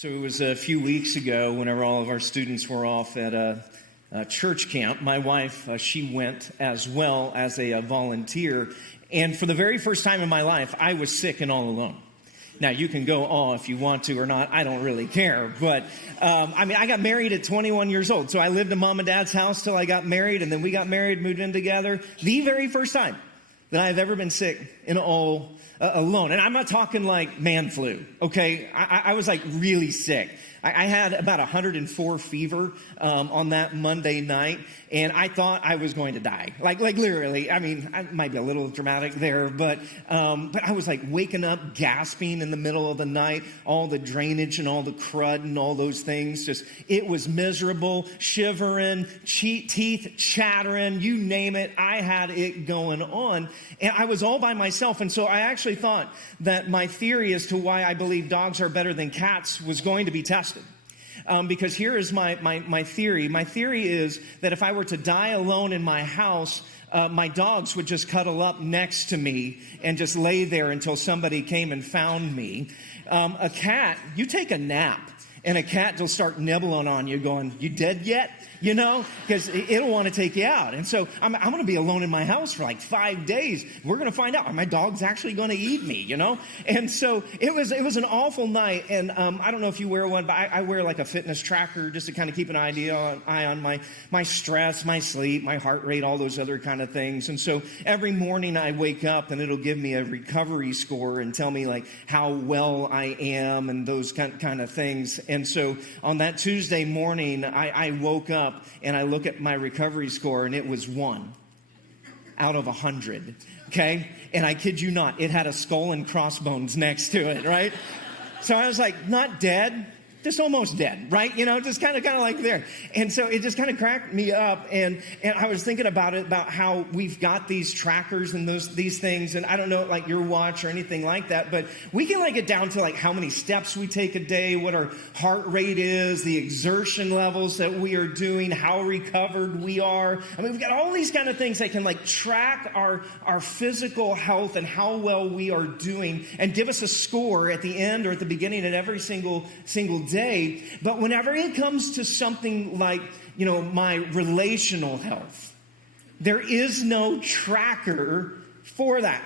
So it was a few weeks ago whenever all of our students were off at a church camp. My wife, she went as well as a volunteer. And for the very first time in my life, I was sick and all alone. Now, you can go, if you want to or not. I don't really care. But, I got married at 21 years old. So I lived in mom and dad's house till I got married. And then we got married, moved in together. The very first time that I have ever been sick and all alone. And I'm not talking like man flu, okay? I was like really sick. I had about 104 fever on that Monday night, and I thought I was going to die. Like literally. I mean, I might be a little dramatic there, but I was like waking up, gasping in the middle of the night, all the drainage and all the crud and all those things. It was miserable, shivering, teeth chattering, you name it. I had it going on, and I was all by myself. And so I actually thought that my theory as to why I believe dogs are better than cats was going to be tested. Because here is my theory. My theory is that if I were to die alone in my house, my dogs would just cuddle up next to me and just lay there until somebody came and found me. A cat, you take a nap, and a cat will start nibbling on you going, "You dead yet?" You know, because it'll want to take you out. And so I'm going to be alone in my house for like 5 days. We're going to find out, are my dogs actually going to eat me, you know? And so it was an awful night. And I don't know if you wear one, but I wear like a fitness tracker just to kind of keep an eye on my stress, my sleep, my heart rate, all those other kind of things. And so every morning I wake up and it'll give me a recovery score and tell me like how well I am and those kind of things. And so on that Tuesday morning, I woke up and I look at my recovery score, and it was 1 out of 100, okay? And I kid you not, it had a skull and crossbones next to it, right? So I was like, not dead, just almost dead, right? You know, just kind of like there. And so it just kind of cracked me up. And I was thinking about how we've got these trackers and these things. And I don't know, like your watch or anything like that, but we can like get down to like how many steps we take a day, what our heart rate is, the exertion levels that we are doing, how recovered we are. I mean, we've got all these kind of things that can like track our physical health and how well we are doing and give us a score at the end or at the beginning of every single day. But whenever it comes to something like, my relational health, there is no tracker for that.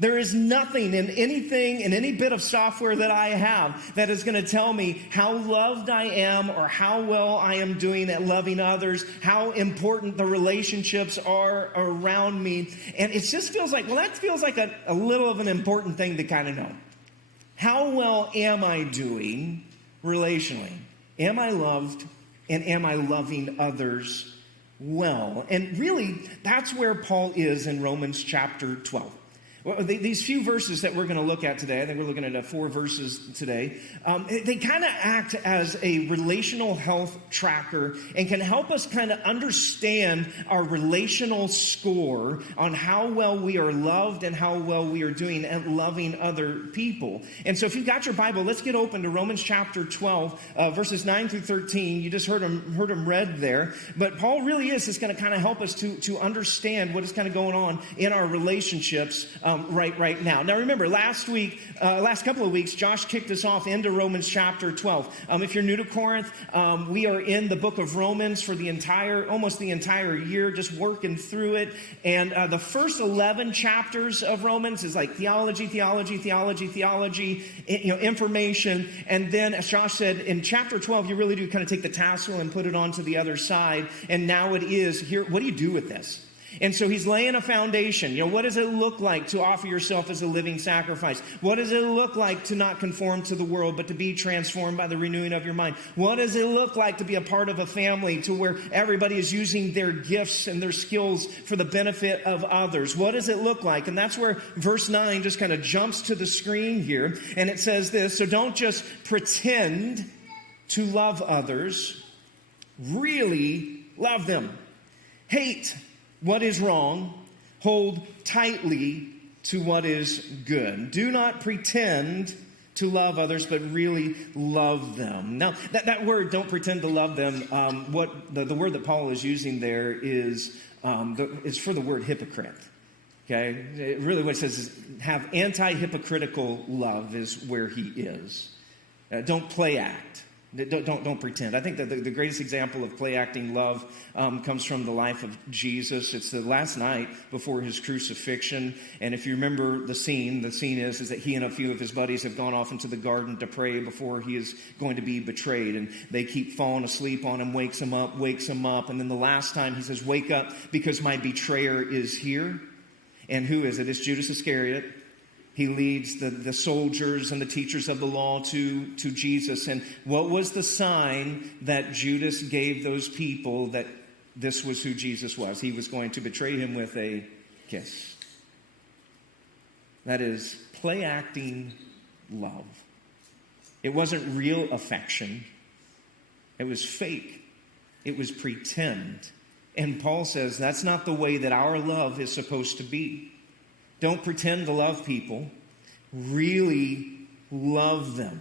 There is nothing in any bit of software that I have that is going to tell me how loved I am or how well I am doing at loving others, how important the relationships are around me. And it just feels like, that feels like a little of an important thing to kind of know. How well am I doing relationally? Am I loved, and am I loving others well? And really, that's where Paul is in Romans chapter 12. Well, these few verses that we're going to look at today, I think we're looking at 4 verses today, they kind of act as a relational health tracker and can help us kind of understand our relational score on how well we are loved and how well we are doing at loving other people. And so if you've got your Bible, let's get open to Romans chapter 12, verses 9 through 13. You just heard them read there. But Paul really is just going to kind of help us to understand what is kind of going on in our relationships right now. Now remember, last couple of weeks, Josh kicked us off into Romans chapter 12. If you're new to Corinth, we are in the book of Romans for almost the entire year, just working through it. And the first 11 chapters of Romans is like theology, information. And then, as Josh said, in chapter 12, you really do kind of take the tassel and put it onto the other side. And now it is here. What do you do with this? And so he's laying a foundation. What does it look like to offer yourself as a living sacrifice? What does it look like to not conform to the world, but to be transformed by the renewing of your mind? What does it look like to be a part of a family to where everybody is using their gifts and their skills for the benefit of others? What does it look like? And that's where verse 9 just kind of jumps to the screen here. And it says this: so don't just pretend to love others, really love them. Hate what is wrong, hold tightly to what is good. Do not pretend to love others, but really love them. Now, that word, don't pretend to love them, what the word that Paul is using there is for the word hypocrite. Okay? Really what it says is have anti-hypocritical love is where he is. Don't play act. Don't pretend. I think that the greatest example of play acting love comes from the life of Jesus. It's the last night before his crucifixion. And if you remember the scene is that he and a few of his buddies have gone off into the garden to pray before he is going to be betrayed. And they keep falling asleep on him, wakes him up. And then the last time he says, wake up because my betrayer is here. And who is it? It's Judas Iscariot. He leads the soldiers and the teachers of the law to Jesus. And what was the sign that Judas gave those people that this was who Jesus was? He was going to betray him with a kiss. That is play acting love. It wasn't real affection. It was fake. It was pretend. And Paul says that's not the way that our love is supposed to be. Don't pretend to love people. Really love them.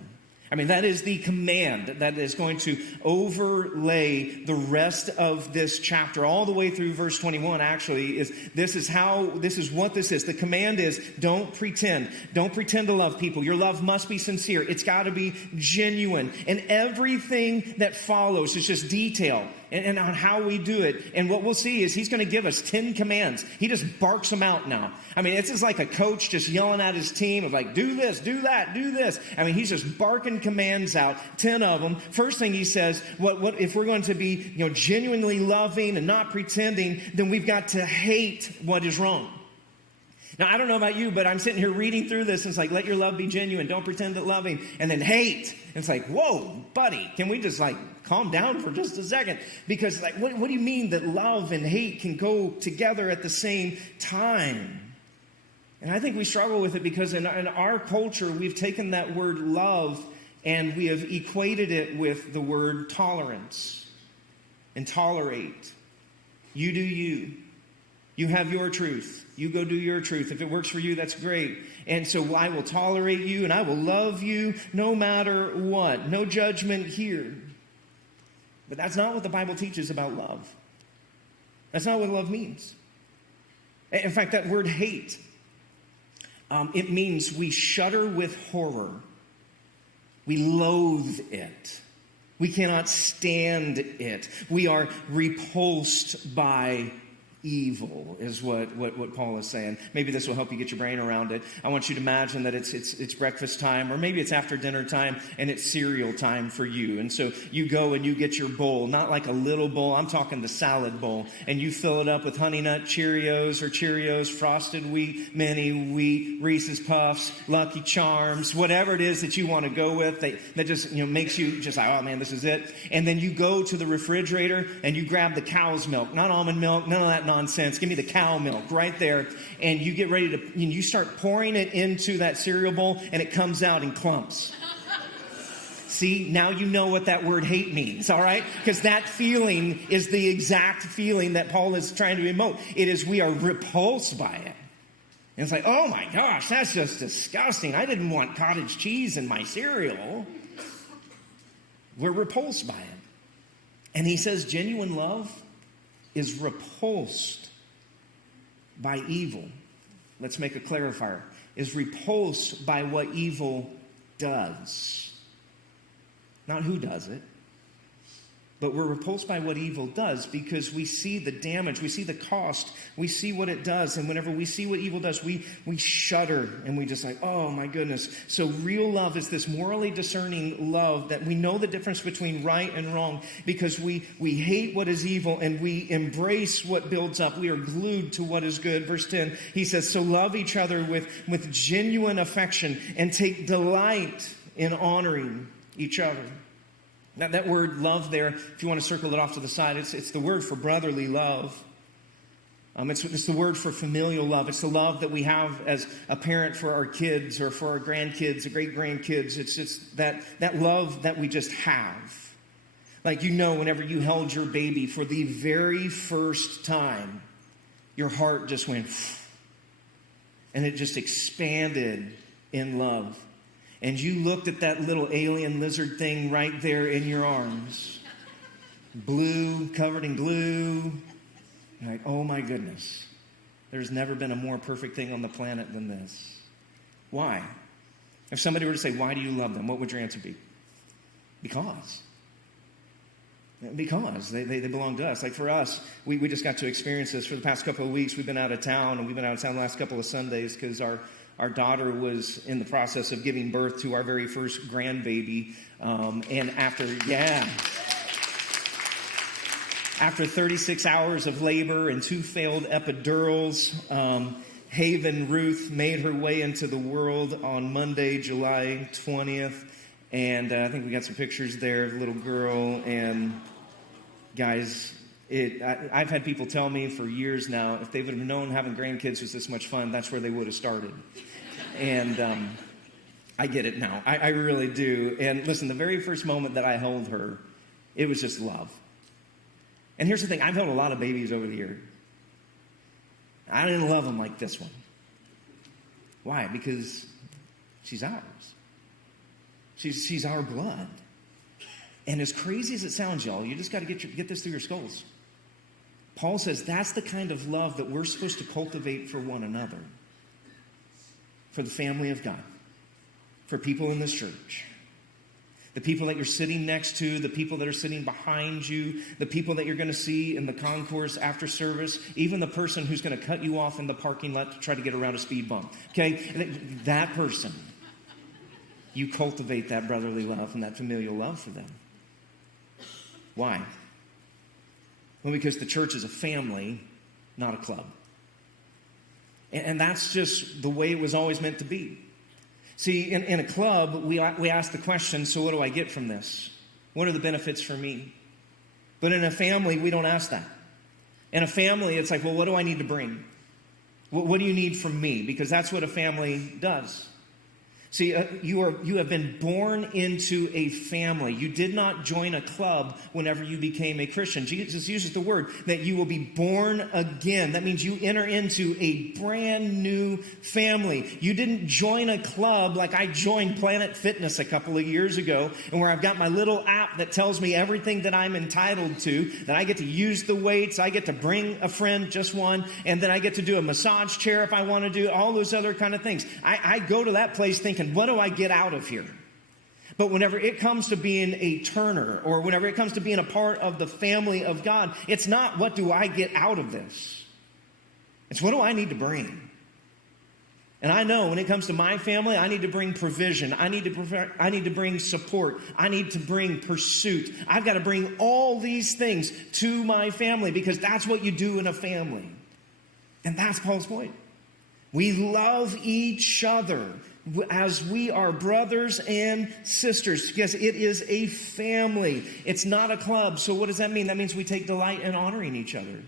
I mean, that is the command that is going to overlay the rest of this chapter. All the way through verse 21, actually, this is what this is. The command is, don't pretend. Don't pretend to love people. Your love must be sincere. It's got to be genuine. And everything that follows is just detail and on how we do it. And what we'll see is he's going to give us 10 commands. He just barks them out now. I mean, it's just like a coach just yelling at his team of like, do this, do that, do this. I mean, he's just barking commands out, 10 of them. First thing he says, what if we're going to be, genuinely loving and not pretending, then we've got to hate what is wrong. Now, I don't know about you, but I'm sitting here reading through this, and it's like, let your love be genuine. Don't pretend that loving. And then hate. And it's like, whoa, buddy, can we just calm down for just a second? Because what do you mean that love and hate can go together at the same time? And I think we struggle with it because in our culture, we've taken that word love and we have equated it with the word tolerance and tolerate. You do you. You have your truth. You go do your truth. If it works for you, that's great. And so I will tolerate you and I will love you no matter what. No judgment here. But that's not what the Bible teaches about love. That's not what love means. In fact, that word hate, it means we shudder with horror. We loathe it. We cannot stand it. We are repulsed by evil is what Paul is saying. Maybe this will help you get your brain around it. I want you to imagine that it's breakfast time, or maybe it's after dinner time, and it's cereal time for you. And so you go and you get your bowl, not like a little bowl, I'm talking the salad bowl, and you fill it up with Honey Nut Cheerios or Cheerios, Frosted Wheat, Mini Wheat, Reese's Puffs, Lucky Charms, whatever it is that you want to go with that just makes you just like, oh man, this is it. And then you go to the refrigerator and you grab the cow's milk, not almond milk, none of that nonsense. Give me the cow milk right there. And you get ready to, you start pouring it into that cereal bowl and it comes out in clumps. See, now you know what that word hate means, all right? Because that feeling is the exact feeling that Paul is trying to emote. It is, we are repulsed by it. And it's like, oh my gosh, that's just disgusting. I didn't want cottage cheese in my cereal. We're repulsed by it. And he says genuine love is repulsed by evil. Let's make a clarifier. Is repulsed by what evil does. Not who does it. But we're repulsed by what evil does because we see the damage, we see the cost, we see what it does. And whenever we see what evil does, we shudder and we just like, oh my goodness. So real love is this morally discerning love that we know the difference between right and wrong because we hate what is evil and we embrace what builds up. We are glued to what is good. Verse 10, he says, so love each other with genuine affection and take delight in honoring each other. Now, that word love there, if you want to circle it off to the side, it's the word for brotherly love. It's the word for familial love. It's the love that we have as a parent for our kids or for our grandkids, or great-grandkids. It's just that love that we just have. Like, whenever you held your baby for the very first time, your heart just went, and it just expanded in love. And you looked at that little alien lizard thing right there in your arms. Blue, covered in glue. You're like, oh my goodness. There's never been a more perfect thing on the planet than this. Why? If somebody were to say, why do you love them? What would your answer be? Because they belong to us. Like for us, we just got to experience this for the past couple of weeks. We've been out of town, and we've been out of town the last couple of Sundays because our daughter was in the process of giving birth to our very first grandbaby. And after 36 hours of labor and 2 failed epidurals, Haven Ruth made her way into the world on Monday, July 20th. And I think we got some pictures there of the little girl. And guys, I've had people tell me for years now, if they would have known having grandkids was this much fun, that's where they would have started. And I get it now. I really do. And listen, the very first moment that I held her, it was just love. And here's the thing. I've held a lot of babies over the years. I didn't love them like this one. Why? Because she's ours. She's our blood. And as crazy as it sounds, y'all, you just got to get this through your skulls. Paul says that's the kind of love that we're supposed to cultivate for one another. For the family of God. For people in this church. The people that you're sitting next to, the people that are sitting behind you, the people that you're going to see in the concourse after service, even the person who's going to cut you off in the parking lot to try to get around a speed bump. Okay? That person. You cultivate that brotherly love and that familial love for them. Why? Well, because the church is a family, not a club. And that's just the way it was always meant to be. See, in a club, we ask the question, so what do I get from this? What are the benefits for me? But in a family, we don't ask that. In a family, it's like, well, what do I need to bring? What do you need from me? Because that's what a family does. See, you have been born into a family. You did not join a club whenever you became a Christian. Jesus uses the word that you will be born again. That means you enter into a brand new family. You didn't join a club like I joined Planet Fitness a couple of years ago, and where I've got my little app that tells me everything that I'm entitled to, that I get to use the weights, I get to bring a friend, just one, and then I get to do a massage chair if I want to do all those other kind of things. I go to that place thinking, what do I get out of here? But whenever it comes to being a turner, or whenever it comes to being a part of the family of God, it's not what do I get out of this? It's what do I need to bring? And I know when it comes to my family, I need to bring provision. I need to bring support. I need to bring pursuit. I've got to bring all these things to my family because that's what you do in a family. And that's Paul's point. We love each other as we are brothers and sisters, because it is a family. It's not a club. So what does that mean? That means we take delight in honoring each other.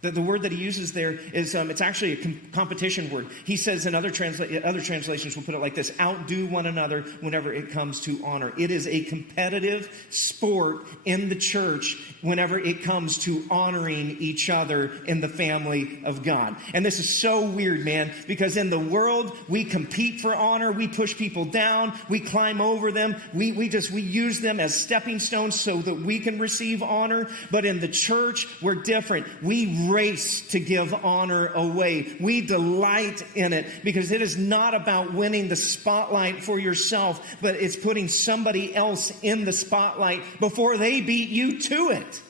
The word that he uses there is, it's actually a competition word. He says in other translations will put it like this: outdo one another whenever it comes to honor. It is a competitive sport in the church whenever it comes to honoring each other in the family of God. And this is so weird, man, because in the world, we compete for honor. We push people down. We climb over them. We use them as stepping stones so that we can receive honor. But in the church, we're different. We race to give honor away. We delight in it because it is not about winning the spotlight for yourself, but it's putting somebody else in the spotlight before they beat you to it.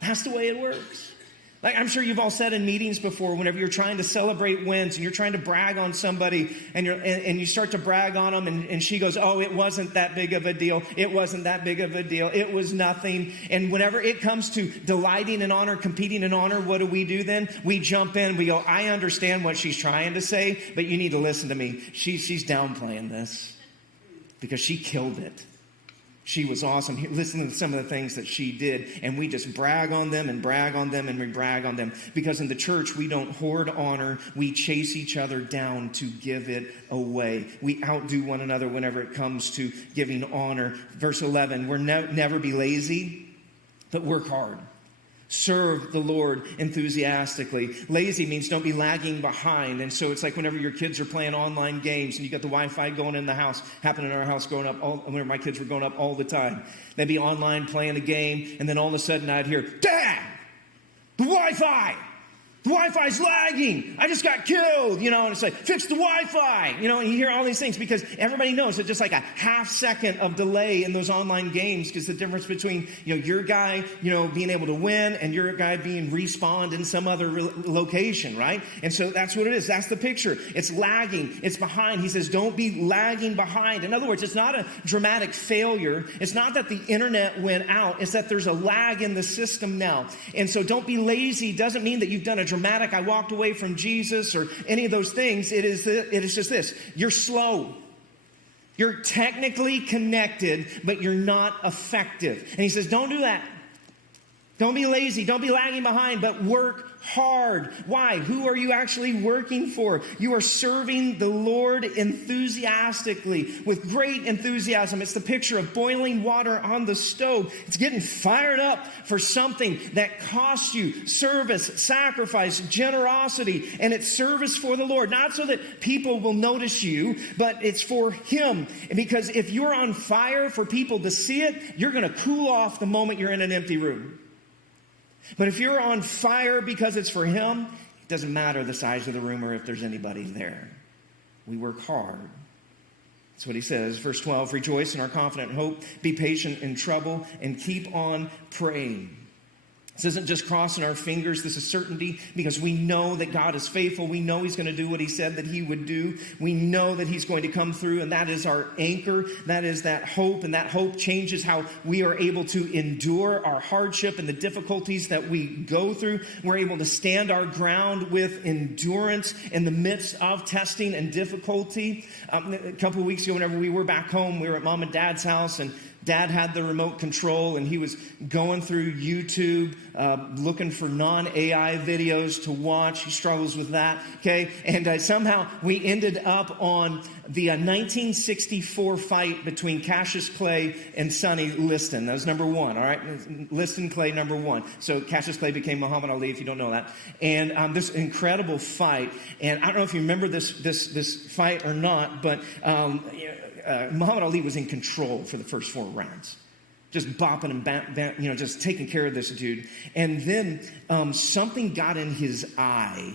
That's the way it works. Like I'm sure you've all said in meetings before, whenever you're trying to celebrate wins and you're trying to brag on somebody and you start to brag on them and she goes, oh, it wasn't that big of a deal. It wasn't that big of a deal. It was nothing. And whenever it comes to delighting in honor, competing in honor, what do we do then? We jump in. We go, I understand what she's trying to say, but you need to listen to me. She's downplaying this because she killed it. She was awesome. Listen to some of the things that she did. And we just brag on them and brag on them and we brag on them. Because in the church, we don't hoard honor. We chase each other down to give it away. We outdo one another whenever it comes to giving honor. Verse 11, we're never be lazy, but work hard. Serve the Lord enthusiastically. Lazy means don't be lagging behind. And so it's like whenever your kids are playing online games and you got the Wi-Fi going in the house. Happened in our house growing up, whenever my kids were growing up all the time. They'd be online playing a game and then all of a sudden I'd hear, Dad, the Wi-Fi! The Wi-Fi's lagging. I just got killed, and it's like, fix the Wi-Fi, and you hear all these things because everybody knows that just like a half second of delay in those online games is the difference between, your guy, being able to win and your guy being respawned in some other location, right? And so that's what it is. That's the picture. It's lagging. It's behind. He says, don't be lagging behind. In other words, it's not a dramatic failure. It's not that the internet went out. It's that there's a lag in the system now. And so don't be lazy. Doesn't mean that you've done a dramatic, I walked away from Jesus or any of those things. It is just this. You're slow. You're technically connected, but you're not effective. And he says, don't do that. Don't be lazy. Don't be lagging behind, but work hard. Why? Who are you actually working for? You are serving the Lord enthusiastically, with great enthusiasm. It's the picture of boiling water on the stove. It's getting fired up for something that costs you service, sacrifice, generosity, and it's service for the Lord. Not so that people will notice you, but it's for Him. Because if you're on fire for people to see it, you're going to cool off the moment you're in an empty room. But if you're on fire because it's for Him, it doesn't matter the size of the room or if there's anybody there. We work hard. That's what he says. Verse 12, rejoice in our confident hope, be patient in trouble, and keep on praying. This isn't just crossing our fingers. This is certainty because we know that God is faithful. We know He's going to do what He said that He would do. We know that He's going to come through, and that is our anchor. That is that hope, and that hope changes how we are able to endure our hardship and the difficulties that we go through. We're able to stand our ground with endurance in the midst of testing and difficulty. A couple of weeks ago, whenever we were back home, we were at Mom and Dad's house, and Dad had the remote control, and he was going through YouTube, looking for non-AI videos to watch. He struggles with that, okay? And somehow we ended up on the 1964 fight between Cassius Clay and Sonny Liston. That was number one, all right? Liston Clay, number one. So Cassius Clay became Muhammad Ali, if you don't know that. And this incredible fight, and I don't know if you remember this fight or not, but Muhammad Ali was in control for the first 4 rounds. Just bopping and just taking care of this dude. And then something got in his eye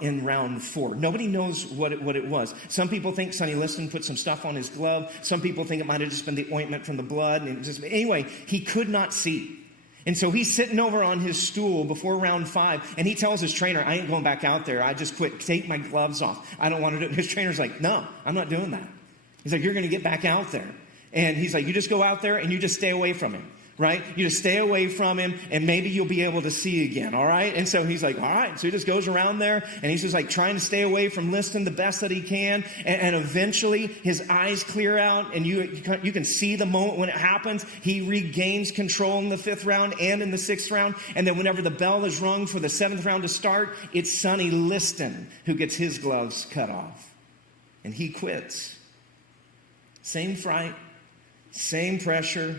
in round 4. Nobody knows what it was. Some people think Sonny Liston put some stuff on his glove. Some people think it might have just been the ointment from the blood. And anyway, he could not see. And so he's sitting over on his stool before round 5, and he tells his trainer, I ain't going back out there. I just quit. Take my gloves off. I don't want to do it. His trainer's like, no, I'm not doing that. He's like, you're going to get back out there. And he's like, you just go out there and you just stay away from him, right? You just stay away from him and maybe you'll be able to see again, all right? And so he's like, all right. So he just goes around there and he's just like trying to stay away from Liston the best that he can. And eventually his eyes clear out and you can see the moment when it happens. He regains control in the 5th round and in the 6th round. And then whenever the bell is rung for the 7th round to start, it's Sonny Liston who gets his gloves cut off. And he quits. Same fright, same pressure,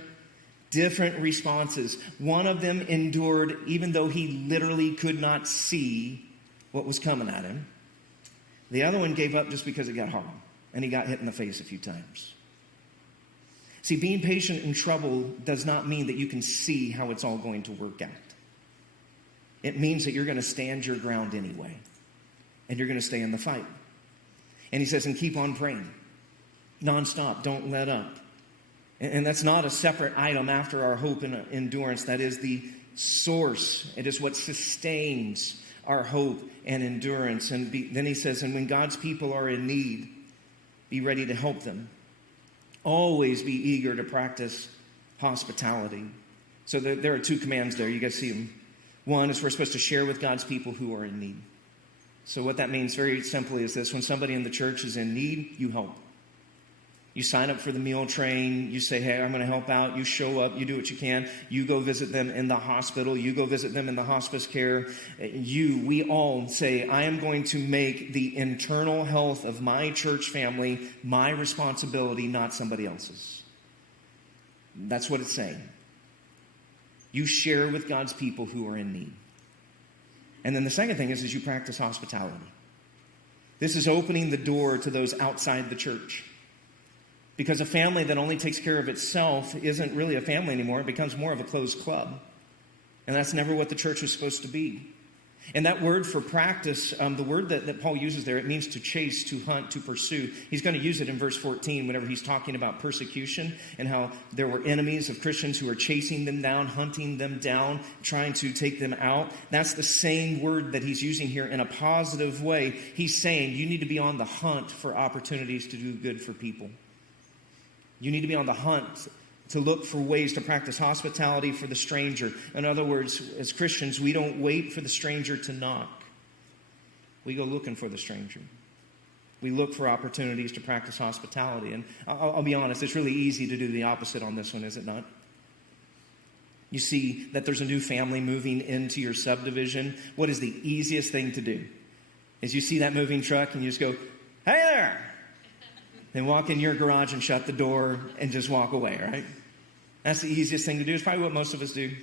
different responses. One of them endured even though he literally could not see what was coming at him. The other one gave up just because it got hard and he got hit in the face a few times. See, being patient in trouble does not mean that you can see how it's all going to work out. It means that you're going to stand your ground anyway and you're going to stay in the fight. And he says, and keep on praying. Nonstop, don't let up. And that's not a separate item after our hope and endurance. That is the source. It is what sustains our hope and endurance. And then he says, and when God's people are in need, be ready to help them. Always be eager to practice hospitality. So there are 2 commands there. You guys see them. One is we're supposed to share with God's people who are in need. So what that means very simply is this. When somebody in the church is in need, you help. You sign up for the meal train. You say, hey, I'm going to help out. You show up. You do what you can. You go visit them in the hospital. You go visit them in the hospice care. We all say, I am going to make the internal health of my church family my responsibility, not somebody else's. That's what it's saying. You share with God's people who are in need. And then the second thing is you practice hospitality. This is opening the door to those outside the church. Because a family that only takes care of itself isn't really a family anymore. It becomes more of a closed club. And that's never what the church was supposed to be. And that word for practice, the word that Paul uses there, it means to chase, to hunt, to pursue. He's going to use it in verse 14 whenever he's talking about persecution and how there were enemies of Christians who are chasing them down, hunting them down, trying to take them out. That's the same word that he's using here in a positive way. He's saying you need to be on the hunt for opportunities to do good for people. You need to be on the hunt to look for ways to practice hospitality for the stranger. In other words, as Christians, we don't wait for the stranger to knock. We go looking for the stranger. We look for opportunities to practice hospitality. And I'll be honest, it's really easy to do the opposite on this one, is it not? You see that there's a new family moving into your subdivision. What is the easiest thing to do? Is you see that moving truck and you just go, "Hey there!" And walk in your garage and shut the door and just walk away, right? That's the easiest thing to do. It's probably what most of us do.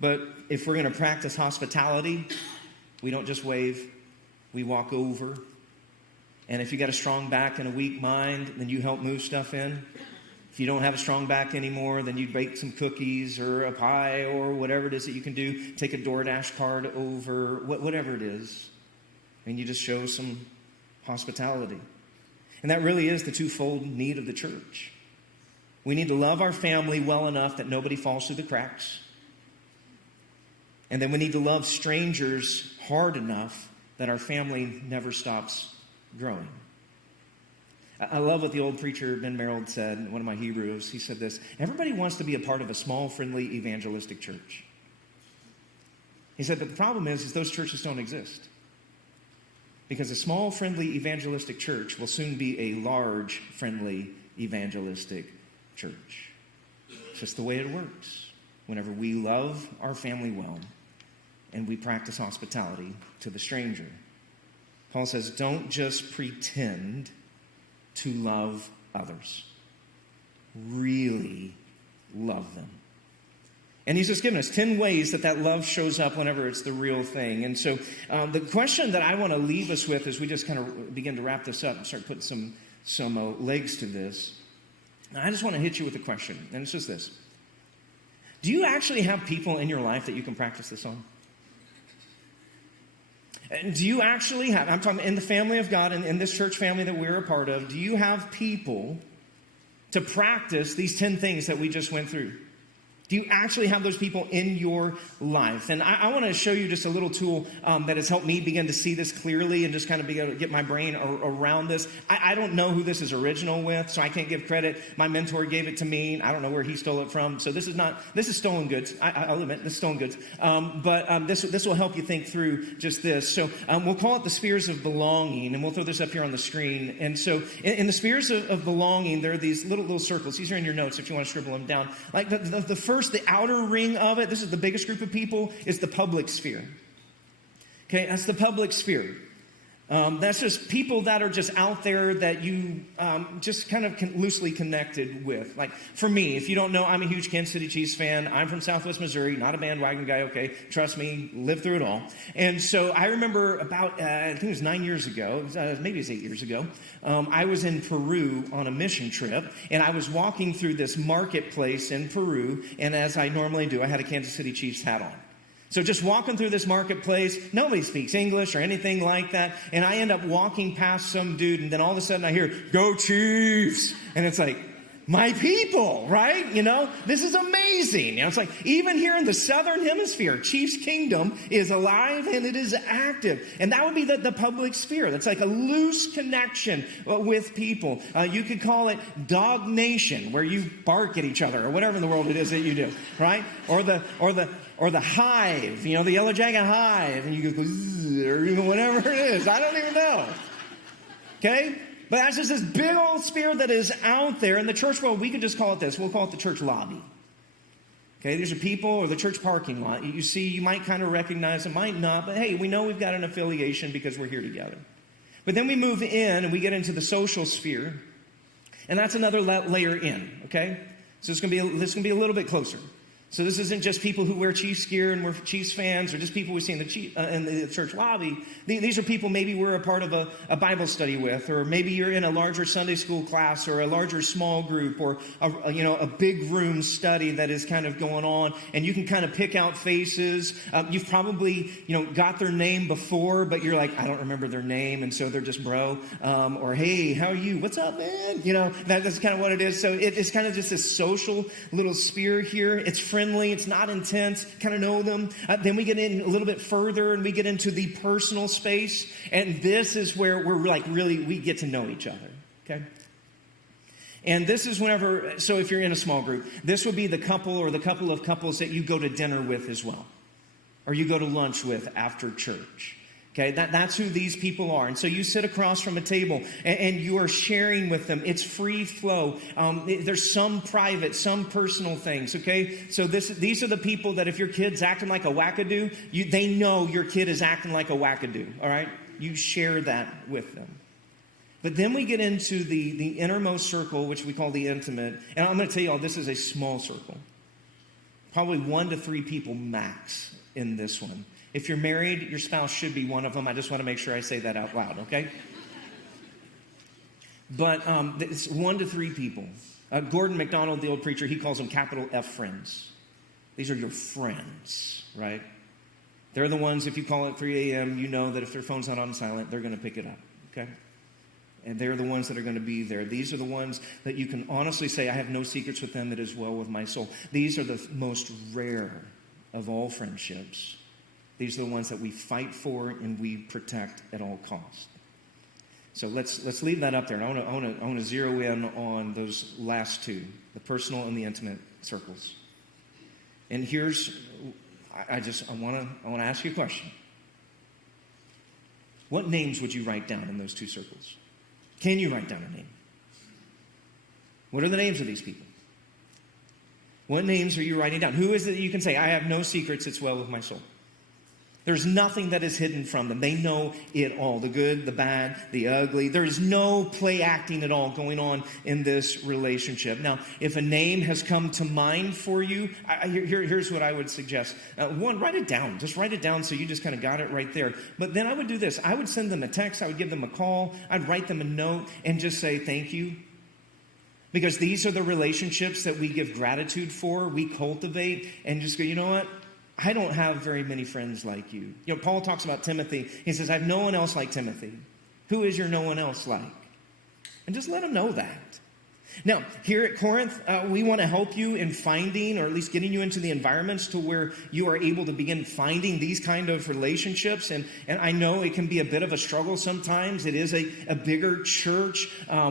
But if we're going to practice hospitality, we don't just wave, we walk over. And if you got a strong back and a weak mind, then you help move stuff in. If you don't have a strong back anymore, then you bake some cookies or a pie or whatever it is that you can do. Take a DoorDash card over, whatever it is. And you just show some hospitality. And that really is the twofold need of the church. We need to love our family well enough that nobody falls through the cracks. And then we need to love strangers hard enough that our family never stops growing. I love what the old preacher Ben Merrill said, one of my Hebrews. He said this: everybody wants to be a part of a small, friendly, evangelistic church. He said, but the problem is those churches don't exist. Because a small, friendly, evangelistic church will soon be a large, friendly, evangelistic church. It's just the way it works. Whenever we love our family well and we practice hospitality to the stranger. Paul says, don't just pretend to love others. Really love them. And he's just given us 10 ways that love shows up whenever it's the real thing. And so the question that I want to leave us with as we just kind of begin to wrap this up and start putting some legs to this, I just want to hit you with a question. And it's just this. Do you actually have people in your life that you can practice this on? And do you actually have, I'm talking in the family of God and in this church family that we're a part of, do you have people to practice these 10 things that we just went through? Do you actually have those people in your life? And I want to show you just a little tool that has helped me begin to see this clearly and just kind of be able to get my brain around this. I don't know who this is original with, so I can't give credit. My mentor gave it to me. I don't know where he stole it from. So this is stolen goods. I'll admit, this is stolen goods. But this will help you think through just this. So we'll call it the spheres of belonging, and we'll throw this up here on the screen. And so in the spheres of belonging, there are these little circles. These are in your notes if you want to scribble them down. Like the first, the outer ring of it, this is the biggest group of people, is the public sphere. Okay, that's the public sphere. That's just people that are just out there that you just kind of loosely connected with. Like for me, if you don't know, I'm a huge Kansas City Chiefs fan. I'm from Southwest Missouri, not a bandwagon guy, okay? Trust me, lived through it all. And so I remember about, I think it was 9 years ago, maybe it was 8 years ago, I was in Peru on a mission trip, and I was walking through this marketplace in Peru, and as I normally do, I had a Kansas City Chiefs hat on. So just walking through this marketplace, nobody speaks English or anything like that. And I end up walking past some dude, and then all of a sudden I hear, "Go Chiefs!" And it's like, my people, right? You know, this is amazing. You know, it's like, even here in the Southern Hemisphere, Chiefs Kingdom is alive and it is active. And that would be the public sphere. That's like a loose connection with people. You could call it Dog Nation, where you bark at each other or whatever in the world it is that you do, right? Or the hive, you know, the yellow jacket hive, and you go, or even whatever it is. I don't even know. Okay? But that's just this big old sphere that is out there. In the church world, we could just call it this. We'll call it the church lobby. Okay? These are people, or the church parking lot. You see, you might kind of recognize them, might not, but hey, we know we've got an affiliation because we're here together. But then we move in and we get into the social sphere, and that's another layer in, okay? So it's going to be a little bit closer. So this isn't just people who wear Chiefs gear and we're Chiefs fans, or just people we see in the church lobby. These are people maybe we're a part of a Bible study with, or maybe you're in a larger Sunday school class, or a larger small group, or a big room study that is kind of going on, and you can kind of pick out faces. You've probably got their name before, but you're like, I don't remember their name, and so they're just bro, or hey, how are you? What's up, man? That's kind of what it is. So it's kind of just this social little sphere here. It's friendly, it's not intense, kind of know them. Then we get in a little bit further and we get into the personal space. And this is where we're like we get to know each other, okay? And this is so if you're in a small group, this would be the couple or the couple of couples that you go to dinner with as well, or you go to lunch with after church. Okay, that's who these people are. And so you sit across from a table and you are sharing with them. It's free flow. There's some private, some personal things, okay? So these are the people that if your kid's acting like a wackadoo, they know your kid is acting like a wackadoo, all right? You share that with them. But then we get into the innermost circle, which we call the intimate. And I'm going to tell you all, this is a small circle. Probably 1 to 3 people max in this one. If you're married, your spouse should be one of them. I just want to make sure I say that out loud, okay? But it's 1 to 3 people. Gordon MacDonald, the old preacher, he calls them capital F friends. These are your friends, right? They're the ones, if you call at 3 a.m., you know that if their phone's not on silent, they're going to pick it up, okay? And they're the ones that are going to be there. These are the ones that you can honestly say, I have no secrets with them, that is well with my soul. These are the most rare of all friendships. These are the ones that we fight for and we protect at all costs. So let's leave that up there. And I want to zero in on those last two, the personal and the intimate circles. And I want to ask you a question. What names would you write down in those two circles? Can you write down a name? What are the names of these people? What names are you writing down? Who is it that you can say, I have no secrets, it's well with my soul? There's nothing that is hidden from them. They know it all, the good, the bad, the ugly. There's no play acting at all going on in this relationship. Now, if a name has come to mind for you, here's what I would suggest. One, write it down. Just write it down so you just kind of got it right there. But then I would do this. I would send them a text. I would give them a call. I'd write them a note and just say thank you. Because these are the relationships that we give gratitude for, we cultivate, and just go, you know what? I don't have very many friends like you. Paul talks about Timothy. He says, I have no one else like Timothy. Who is your no one else like? And just let them know that. Now, here at Corinth, we want to help you in finding, or at least getting you into the environments to where you are able to begin finding these kind of relationships. And I know it can be a bit of a struggle sometimes. It is a bigger church.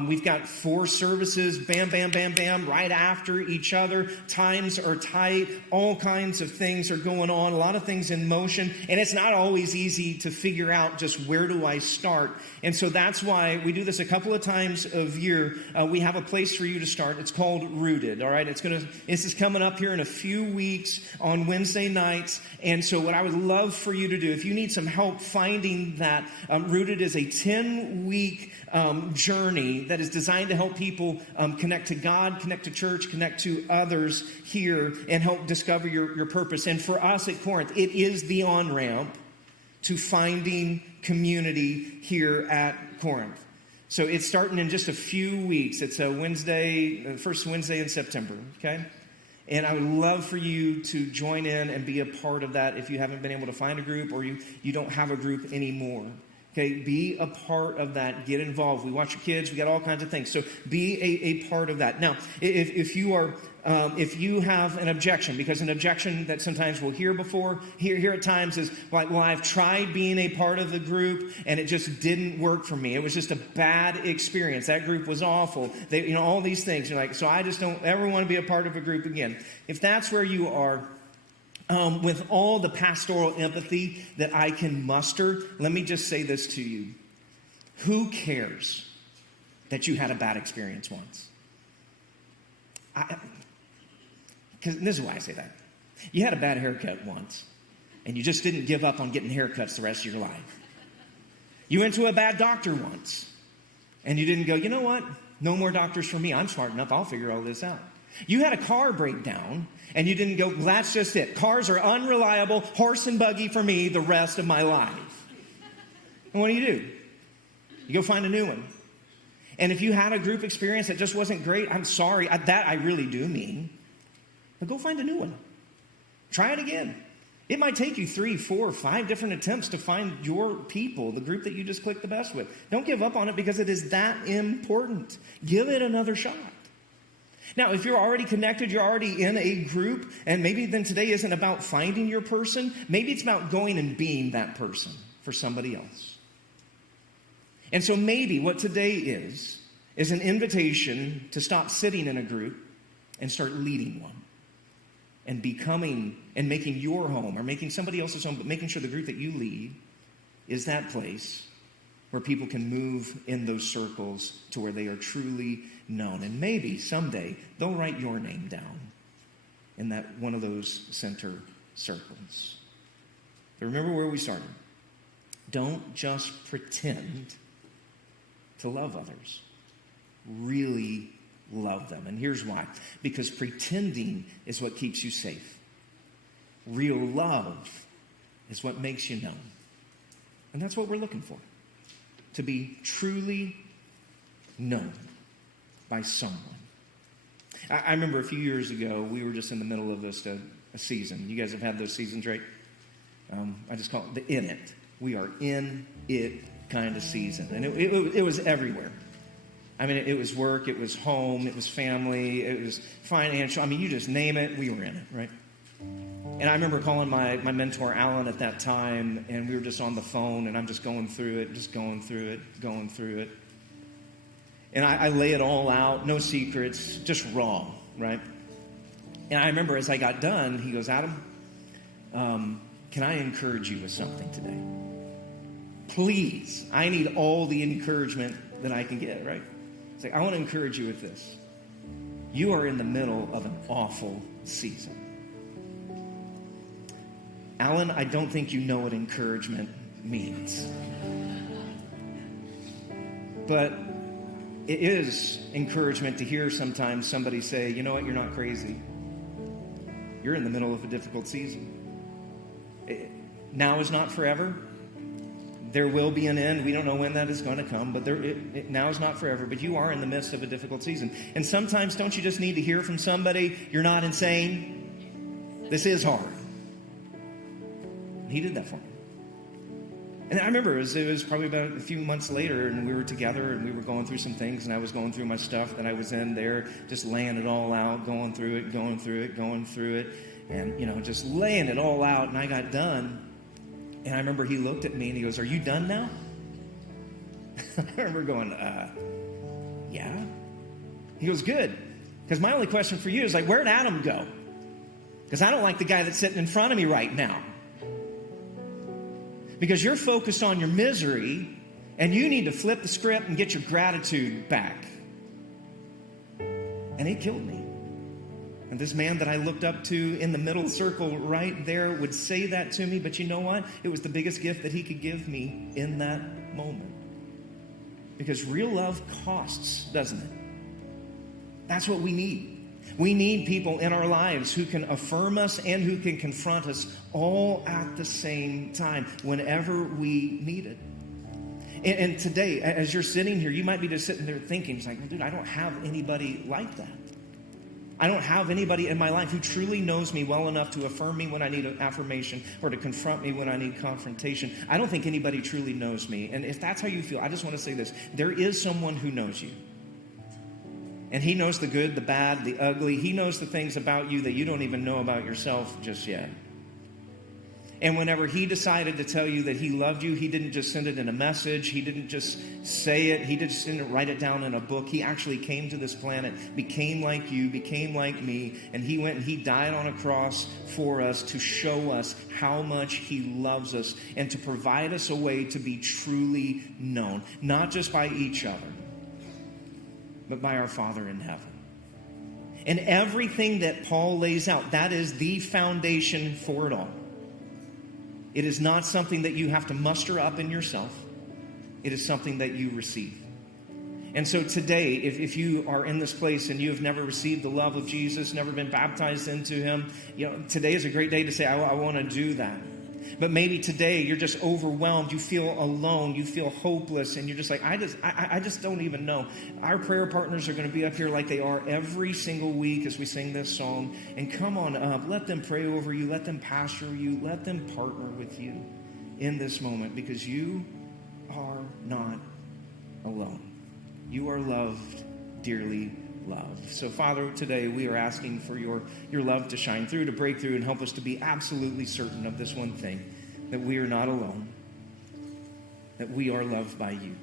We've got 4 services, bam, bam, bam, bam, right after each other. Times are tight. All kinds of things are going on. A lot of things in motion. And it's not always easy to figure out just where do I start. And so that's why we do this a couple of times a year. We have a place for you to start. It's called Rooted, all right? This is coming up here in a few weeks on Wednesday nights. And so what I would love for you to do, if you need some help finding that, Rooted is a 10-week journey that is designed to help people connect to God, connect to church, connect to others here, and help discover your purpose. And for us at Corinth, it is the on-ramp to finding community here at Corinth. So it's starting in just a few weeks. It's a Wednesday, first Wednesday in September, okay? And I would love for you to join in and be a part of that if you haven't been able to find a group or you don't have a group anymore. Okay, be a part of that. Get involved. We watch your kids. We got all kinds of things. So be a part of that. Now, if you have an objection, because an objection that sometimes we'll hear at times is like, well, I've tried being a part of the group and it just didn't work for me. It was just a bad experience. That group was awful. All these things. You're like, so I just don't ever want to be a part of a group again. If that's where you are, with all the pastoral empathy that I can muster, let me just say this to you. Who cares that you had a bad experience once? Because this is why I say that. You had a bad haircut once, and you just didn't give up on getting haircuts the rest of your life. You went to a bad doctor once, and you didn't go, you know what? No more doctors for me. I'm smart enough. I'll figure all this out. You had a car break down, and you didn't go, that's just it. Cars are unreliable, horse and buggy for me the rest of my life. And what do? You go find a new one. And if you had a group experience that just wasn't great, I'm sorry. That I really do mean. But go find a new one. Try it again. It might take you 3, 4, 5 different attempts to find your people, the group that you just click the best with. Don't give up on it because it is that important. Give it another shot. Now, if you're already connected, you're already in a group, and maybe then today isn't about finding your person. Maybe it's about going and being that person for somebody else. And so maybe what today is an invitation to stop sitting in a group and start leading one. And becoming and making your home or making somebody else's home, but making sure the group that you lead is that place where people can move in those circles to where they are truly known. And maybe someday they'll write your name down in that one of those center circles. But remember where we started. Don't just pretend to love others. Really love them. And here's why. Because pretending is what keeps you safe. Real love is what makes you known. And that's what we're looking for. To be truly known by someone. I remember a few years ago, we were just in the middle of a season. You guys have had those seasons, right? I just call it the in it. We are in it kind of season. And it was everywhere. I mean, it was work, it was home, it was family, it was financial. I mean, you just name it, we were in it, right? And I remember calling my mentor, Alan, at that time, and we were just on the phone, and I'm just going through it. And I lay it all out, no secrets, just raw, right? And I remember as I got done, he goes, Adam, can I encourage you with something today? Please, I need all the encouragement that I can get, right? It's like, I want to encourage you with this. You are in the middle of an awful season. Alan, I don't think you know what encouragement means. But it is encouragement to hear sometimes somebody say, you know what, you're not crazy. You're in the middle of a difficult season. Now is not forever. There will be an end. We don't know when that is going to come, but now is not forever. But you are in the midst of a difficult season. And sometimes don't you just need to hear from somebody, you're not insane? This is hard. And he did that for me. And I remember it was probably about a few months later, and we were together, and we were going through some things, and I was going through my stuff that I was in there, just laying it all out, going through it, and, just laying it all out, and I got done. And I remember he looked at me and he goes, are you done now? I remember going, yeah. He goes, good. Because my only question for you is like, where'd Adam go? Because I don't like the guy that's sitting in front of me right now. Because you're focused on your misery and you need to flip the script and get your gratitude back. And it killed me. And this man that I looked up to in the middle circle right there would say that to me. But you know what? It was the biggest gift that he could give me in that moment. Because real love costs, doesn't it? That's what we need. We need people in our lives who can affirm us and who can confront us all at the same time whenever we need it. And today, as you're sitting here, you might be just sitting there thinking, it's like, well, dude, I don't have anybody like that. I don't have anybody in my life who truly knows me well enough to affirm me when I need an affirmation or to confront me when I need confrontation. I don't think anybody truly knows me. And if that's how you feel, I just want to say this. There is someone who knows you. And he knows the good, the bad, the ugly. He knows the things about you that you don't even know about yourself just yet. And whenever he decided to tell you that he loved you, he didn't just send it in a message. He didn't just say it. He didn't write it down in a book. He actually came to this planet, became like you, became like me, and he went and he died on a cross for us to show us how much he loves us and to provide us a way to be truly known, not just by each other, but by our Father in heaven. And everything that Paul lays out, that is the foundation for it all. It is not something that you have to muster up in yourself. It is something that you receive. And so today, if you are in this place and you have never received the love of Jesus, never been baptized into him, today is a great day to say, I want to do that. But maybe today you're just overwhelmed, you feel alone, you feel hopeless, and you're just like, I just don't even know. Our prayer partners are going to be up here like they are every single week as we sing this song. And come on up, let them pray over you, let them pastor you, let them partner with you in this moment, because you are not alone. You are loved, dearly loved. So, Father, today we are asking for your love to shine through, to break through, and help us to be absolutely certain of this one thing, that we are not alone, that we are loved by you.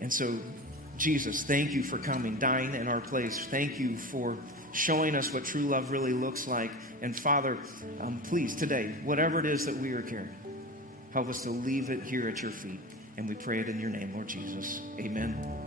And so, Jesus, thank you for coming, dying in our place. Thank you for showing us what true love really looks like. And Father, please, today, whatever it is that we are carrying, help us to leave it here at your feet. And we pray it in your name, Lord Jesus. Amen.